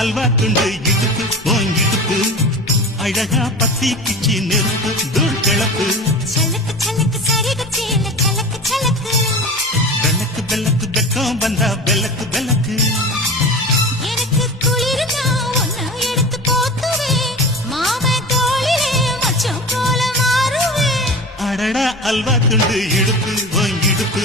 அல்வா துண்டு இடுப்பு இடுப்பு அழகா பத்தி கிச்சி நெருப்பு தூள் கிளப்பு சலக்கு சலக்கு சரிகு சேல சலக்கு சலக்கு பெல்லக்கு பெல்லக்கு பெக்கம் வந்தா பெல்லக்கு பெல்லக்கு எனக்கு குளிர்னா ஒன்ன எடுத்து போத்துவே மாமே தோளிலே மச்சம் போல மாறுவே அடடா அல்வா துண்டு இடுப்பு இடுப்பு